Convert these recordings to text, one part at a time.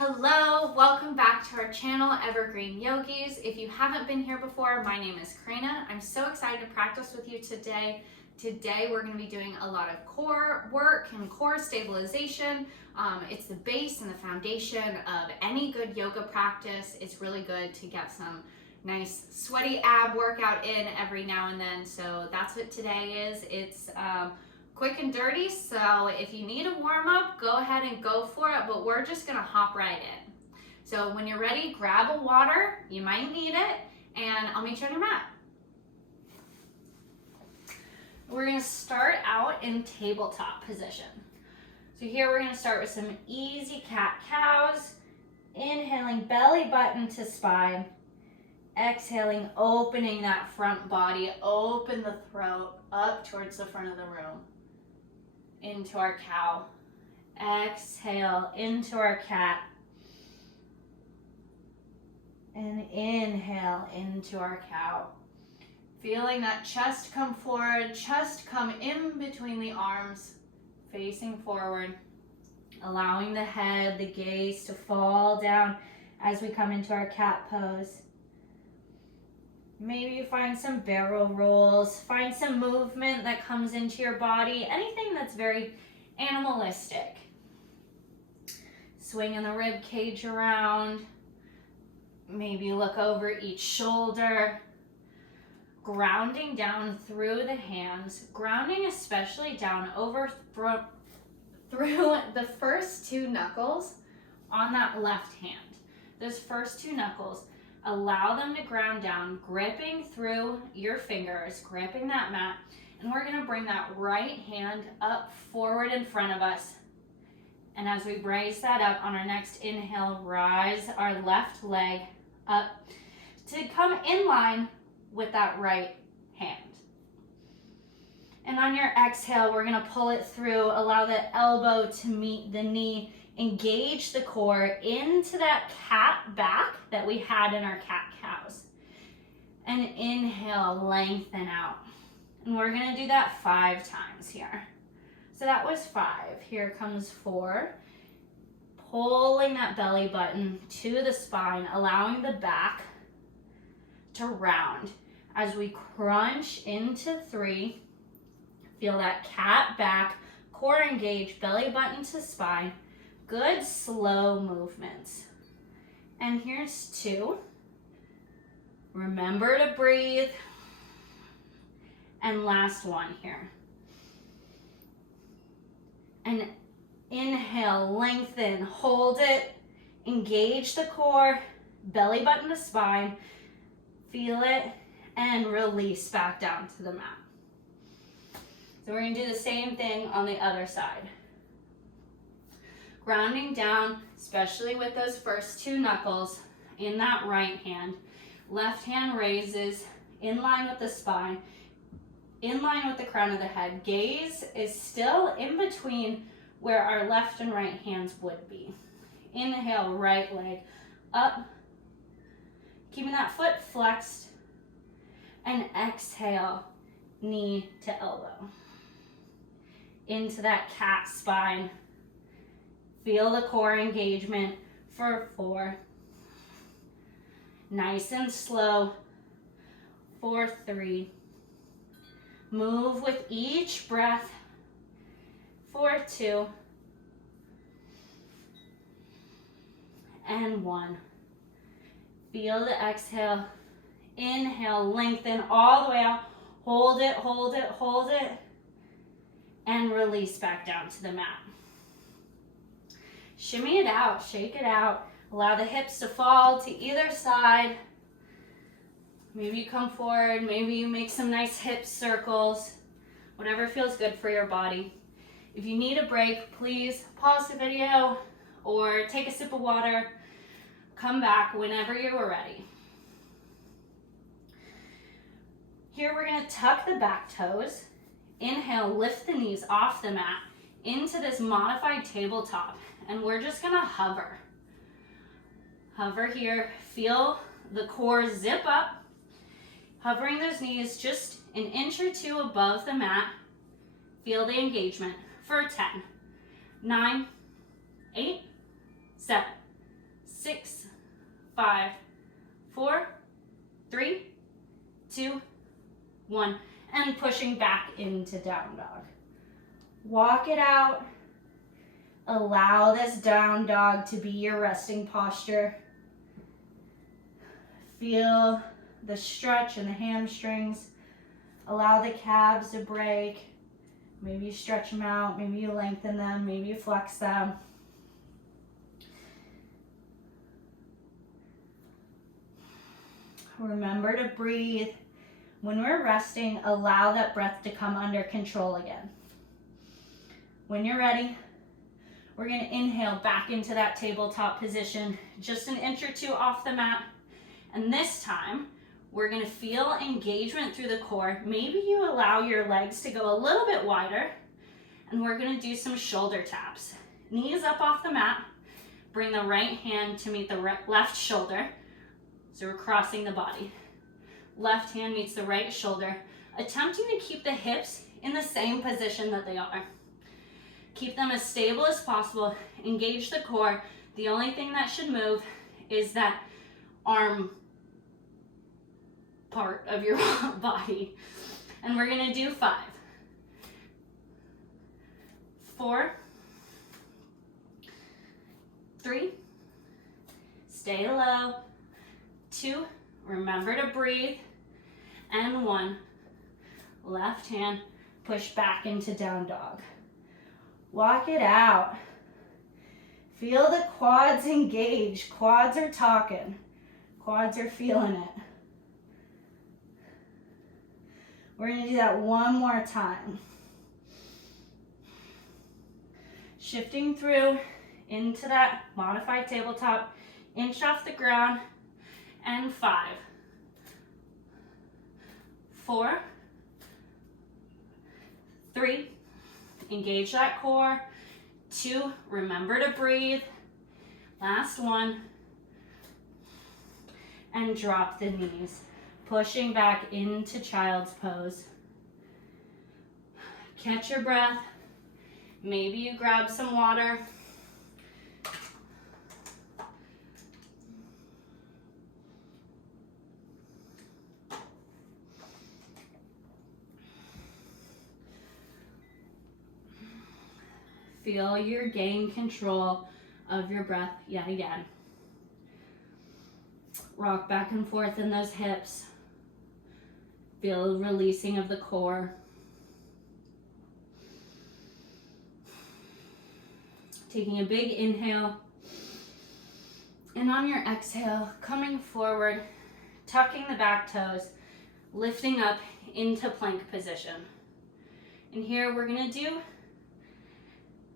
Hello, welcome back to our channel, Evergreen Yogis. If you haven't been here before, my name is Karina. I'm so excited to practice with you today. Today we're going to be doing a lot of core work and core stabilization. It's the base and the foundation of any good yoga practice. It's really good to get some nice sweaty ab workout in every now and then. So that's what today is. It's quick and dirty, so if you need a warm up, go ahead and go for it, but we're just gonna hop right in. So when you're ready, grab a water, you might need it, and I'll meet you on your mat. We're gonna start out in tabletop position. So here we're gonna start with some easy cat-cows, inhaling belly button to spine, exhaling, opening that front body, open the throat up towards the front of the room. Into our cow. Exhale into our cat. And inhale into our cow. Feeling that chest come forward, chest come in between the arms, facing forward. Allowing the head, the gaze to fall down as we come into our cat pose. Maybe you find some barrel rolls, find some movement that comes into your body, anything that's very animalistic. Swinging the rib cage around, maybe look over each shoulder, grounding down through the hands, grounding especially down over through the first two knuckles on that left hand. Those first two knuckles, allow them to ground down, gripping through your fingers, gripping that mat. And we're gonna bring that right hand up forward in front of us. And as we raise that up on our next inhale, rise our left leg up to come in line with that right hand. And on your exhale, we're gonna pull it through, allow the elbow to meet the knee, engage the core into that cat back that we had in our cat-cows. And inhale, lengthen out. And we're gonna do that 5 times here. So that was 5. Here comes 4. Pulling that belly button to the spine, allowing the back to round. As we crunch into 3, feel that cat back, core engage, belly button to spine. Good slow movements. And here's 2. Remember to breathe. And last one here. And inhale, lengthen, hold it, engage the core, belly button to spine, feel it, and release back down to the mat. So we're gonna do the same thing on the other side. Grounding down, especially with those first 2 knuckles in that right hand. Left hand raises in line with the spine, in line with the crown of the head. Gaze is still in between where our left and right hands would be. Inhale, right leg up, keeping that foot flexed, and exhale, knee to elbow. Into that cat spine. Feel the core engagement for 4. Nice and slow for 3. Move with each breath for 2. And 1. Feel the exhale. Inhale, lengthen all the way out. Hold it, hold it, hold it. And release back down to the mat. Shimmy it out, shake it out. Allow the hips to fall to either side. Maybe you come forward, maybe you make some nice hip circles. Whatever feels good for your body. If you need a break, please pause the video or take a sip of water. Come back whenever you're ready. Here we're gonna tuck the back toes. Inhale, lift the knees off the mat into this modified tabletop. And we're just gonna hover. Hover here, feel the core zip up. Hovering those knees just an inch or 2 above the mat. Feel the engagement for 10, 9, 8, 7, 5, 4, 3, 2, 1. And pushing back into down dog. Walk it out. Allow this down dog to be your resting posture. Feel the stretch in the hamstrings. Allow the calves to break. Maybe you stretch them out, maybe you lengthen them, maybe you flex them. Remember to breathe. When we're resting, allow that breath to come under control again. When you're ready, we're going to inhale back into that tabletop position, just an inch or two off the mat. And this time, we're going to feel engagement through the core. Maybe you allow your legs to go a little bit wider, and we're going to do some shoulder taps. Knees up off the mat. Bring the right hand to meet the left shoulder. So we're crossing the body. Left hand meets the right shoulder, attempting to keep the hips in the same position that they are. Keep them as stable as possible. Engage the core. The only thing that should move is that arm part of your body. And we're going to do 5, 4, 3, stay low, 2, remember to breathe, and 1, left hand, push back into down dog. Walk it out. Feel the quads engage. Quads are talking. Quads are feeling it. We're going to do that one more time. Shifting through into that modified tabletop, inch off the ground, and 5, 4, 3, engage that core, 2, remember to breathe, last 1, and drop the knees, pushing back into child's pose. Catch your breath, maybe you grab some water. Feel your gain control of your breath yet again. Rock back and forth in those hips. Feel releasing of the core. Taking a big inhale. And on your exhale, coming forward, tucking the back toes, lifting up into plank position. And here we're going to do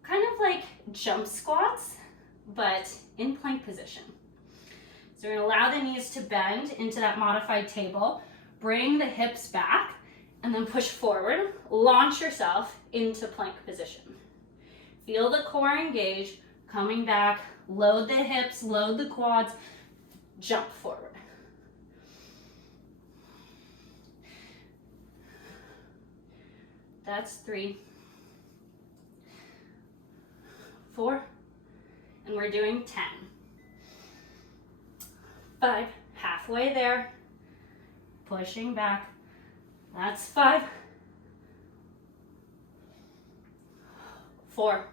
kind of like jump squats, but in plank position. So we're going to allow the knees to bend into that modified table, bring the hips back, and then push forward, launch yourself into plank position. Feel the core engage, coming back, load the hips, load the quads, jump forward. That's 3, 4, and we're doing 10. 5, halfway there, pushing back. That's 5, 4,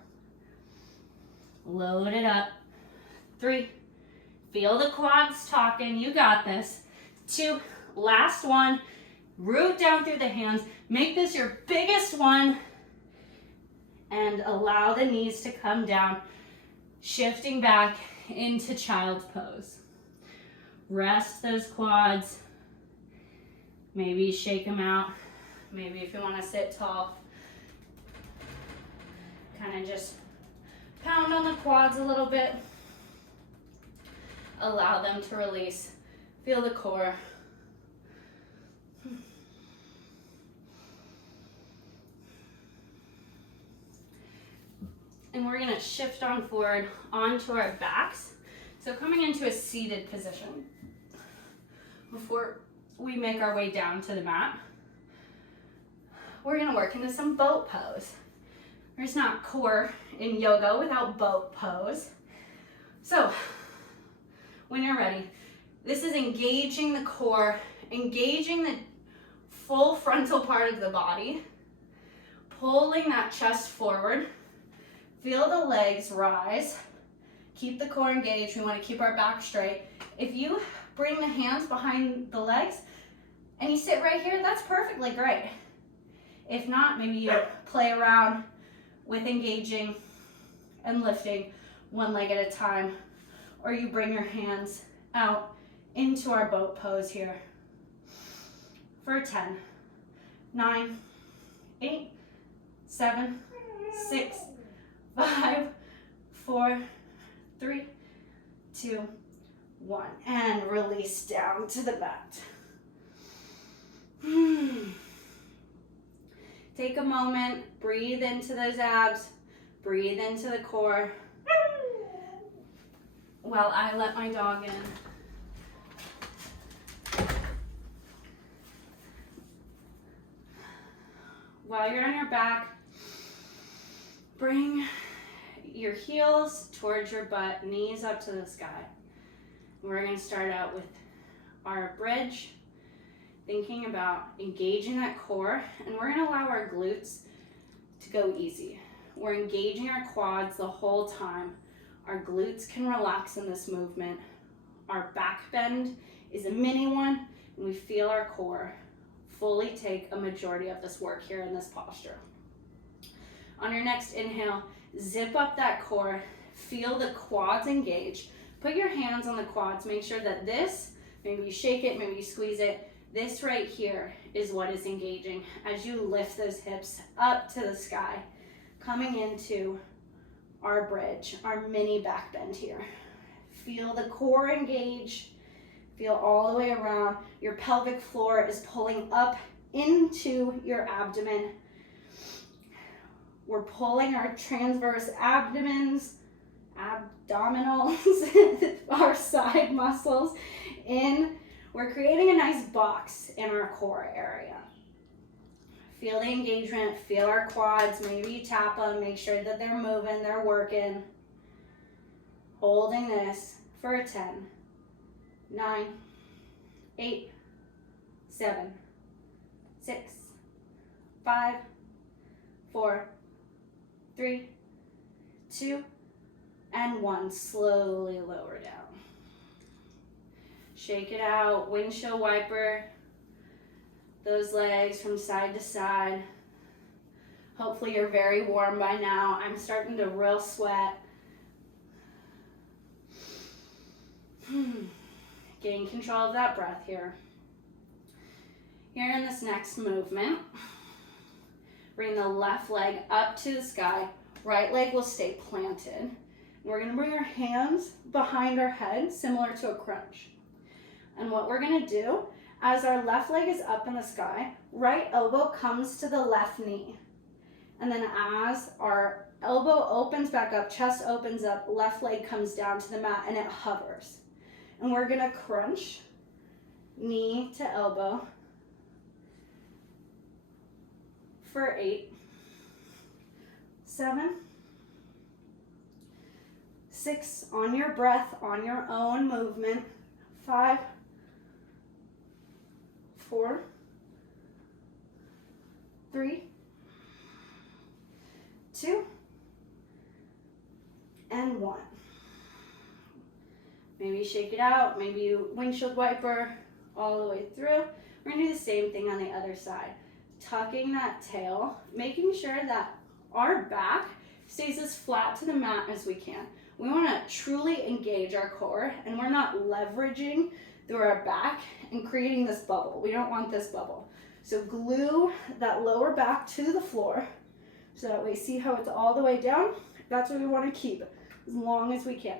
load it up. 3, feel the quads talking, you got this. 2, last 1, root down through the hands, make this your biggest one, and allow the knees to come down, shifting back into child's pose. Rest those quads. Maybe shake them out. Maybe if you want to sit tall, kind of just pound on the quads a little bit. Allow them to release. Feel the core. And we're going to shift on forward onto our backs. So coming into a seated position before we make our way down to the mat. We're going to work into some boat pose. There's not core in yoga without boat pose. So when you're ready, This is engaging the core, engaging the full frontal part of the body, pulling that chest forward. Feel the legs rise. Keep the core engaged. We want to keep our back straight. If you bring the hands behind the legs and you sit right here, that's perfectly great. If not, maybe you play around with engaging and lifting one leg at a time, or you bring your hands out into our boat pose here for 10, 9, 8, 7, 6, 5, 4, 3, 2, 1, and release down to the mat. Take a moment, breathe into those abs, breathe into the core while I let my dog in. While you're on your back, bring your heels towards your butt, knees up to the sky. We're going to start out with our bridge, thinking about engaging that core, and we're going to allow our glutes to go easy. We're engaging our quads the whole time. Our glutes can relax in this movement. Our back bend is a mini one, and we feel our core fully take a majority of this work here in this posture. On your next inhale, zip up that core, feel the quads engage. Put your hands on the quads, make sure that this, maybe you shake it, maybe you squeeze it, this right here is what is engaging as you lift those hips up to the sky, coming into our bridge, our mini back bend here. Feel the core engage, feel all the way around. Your pelvic floor is pulling up into your abdomen. We're pulling our transverse abdominals, our side muscles in. We're creating a nice box in our core area. Feel the engagement, feel our quads, maybe you tap them, make sure that they're moving, they're working. Holding this for 10, 9, 8, 7, 6, 5, 4, 3, 2, and 1. Slowly lower down. Shake it out, windshield wiper those legs from side to side. Hopefully you're very warm by now. I'm starting to real sweat. Gain control of that breath here. Here in this next movement, bring the left leg up to the sky. Right leg will stay planted. We're going to bring our hands behind our head, similar to a crunch. And what we're going to do, as our left leg is up in the sky, right elbow comes to the left knee. And then as our elbow opens back up, chest opens up, left leg comes down to the mat and it hovers. And we're going to crunch knee to elbow for 8, 7, 6, on your breath, on your own movement, 5, 4, 3, 2, and 1. Maybe shake it out, maybe you windshield wiper all the way through. We're gonna do the same thing on the other side. Tucking that tail, making sure that our back stays as flat to the mat as we can. We wanna truly engage our core, and we're not leveraging through our back and creating this bubble. We don't want this bubble. So glue that lower back to the floor so that we see how it's all the way down. That's what we want to keep as long as we can.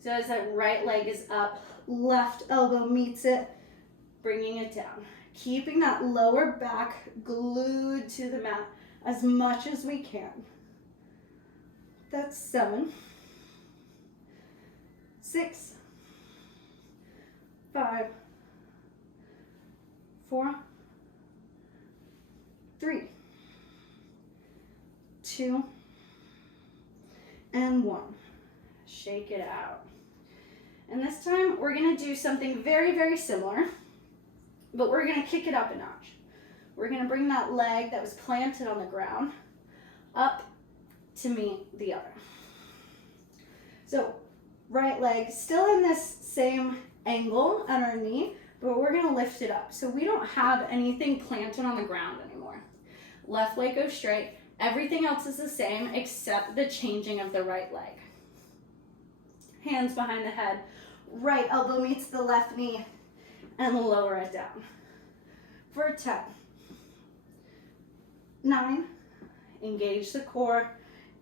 So as that right leg is up, left elbow meets it, bringing it down. Keeping that lower back glued to the mat as much as we can. That's 7, 6, 5, 4, 3, 2, and 1. Shake it out. And this time we're gonna do something very, very similar, but we're gonna kick it up a notch. We're gonna bring that leg that was planted on the ground up to meet the other. So right leg still in this same angle underneath, but we're gonna lift it up. So we don't have anything planted on the ground anymore. Left leg goes straight. Everything else is the same except the changing of the right leg. Hands behind the head. Right elbow meets the left knee and lower it down. For 10. 9. Engage the core.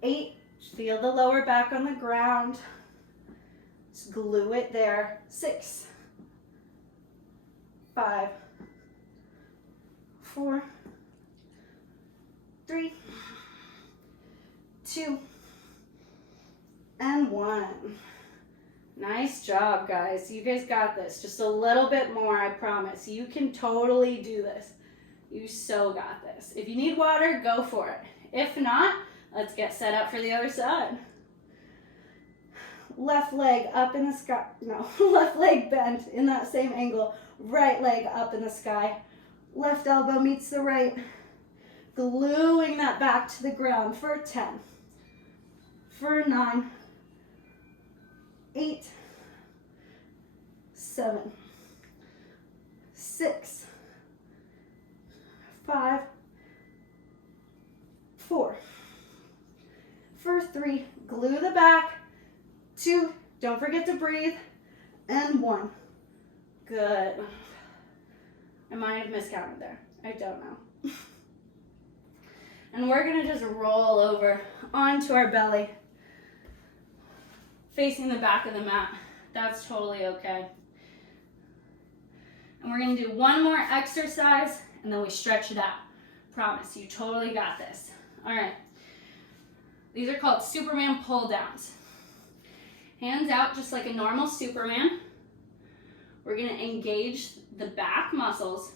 8. Feel the lower back on the ground. Just glue it there. 6. 5. 4. 3. 2. And 1. Nice job, guys. You guys got this. Just a little bit more, I promise. You can totally do this. You so got this. If you need water, go for it. If not, let's get set up for the other side. Left leg up in the sky. No, left leg bent in that same angle. Right leg up in the sky. Left elbow meets the right. Gluing that back to the ground for 10. For 9. 8. 7. 6. 5. 4. For 3. Glue the back. 2. Don't forget to breathe. And 1. Good. I might have miscounted there. I don't know. And we're going to just roll over onto our belly, facing the back of the mat. That's totally okay. And we're going to do one more exercise, and then we stretch it out. Promise, you totally got this. All right. These are called Superman pull downs. Hands out just like a normal Superman. We're going to engage the back muscles,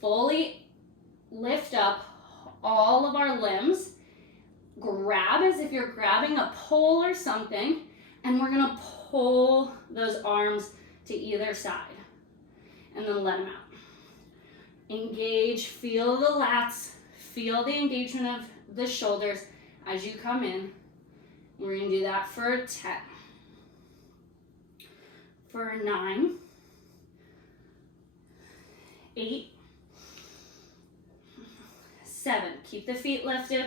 fully lift up all of our limbs. Grab as if you're grabbing a pole or something, and we're going to pull those arms to either side. And then let them out. Engage, feel the lats, feel the engagement of the shoulders as you come in. We're going to do that for 10. For 9. 8. 7. Keep the feet lifted.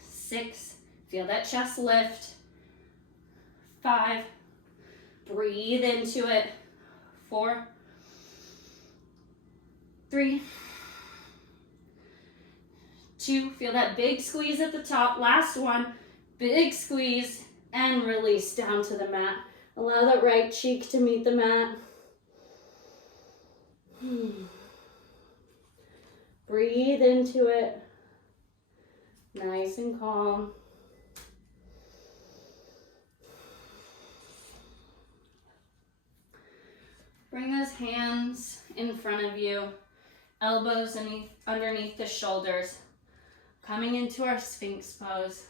6. Feel that chest lift. 5. Breathe into it. 4. 3. 2. Feel that big squeeze at the top. Last one. Big squeeze and release down to the mat. Allow that right cheek to meet the mat. Breathe into it. Nice and calm. Bring those hands in front of you, elbows underneath the shoulders, coming into our Sphinx pose.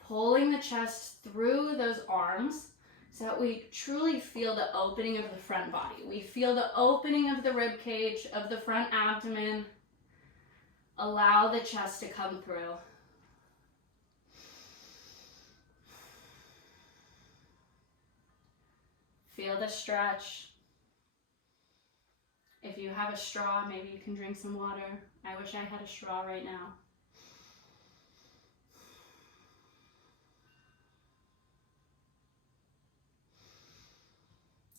Pulling the chest through those arms so that we truly feel the opening of the front body. We feel the opening of the rib cage, of the front abdomen. Allow the chest to come through. Feel the stretch. If you have a straw, maybe you can drink some water. I wish I had a straw right now.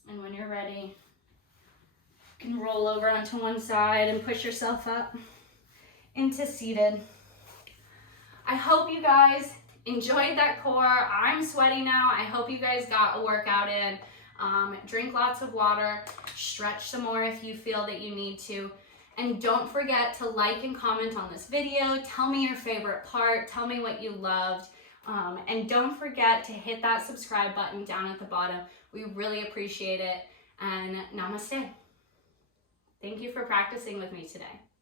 And when you're ready, you can roll over onto one side and push yourself up into seated. I hope you guys enjoyed that core. I'm sweaty now. I hope you guys got a workout in. Drink lots of water, stretch some more if you feel that you need to. And don't forget to like and comment on this video. Tell me your favorite part. Tell me what you loved. And don't forget to hit that subscribe button down at the bottom. We really appreciate it. And namaste. Thank you. Thank you for practicing with me today.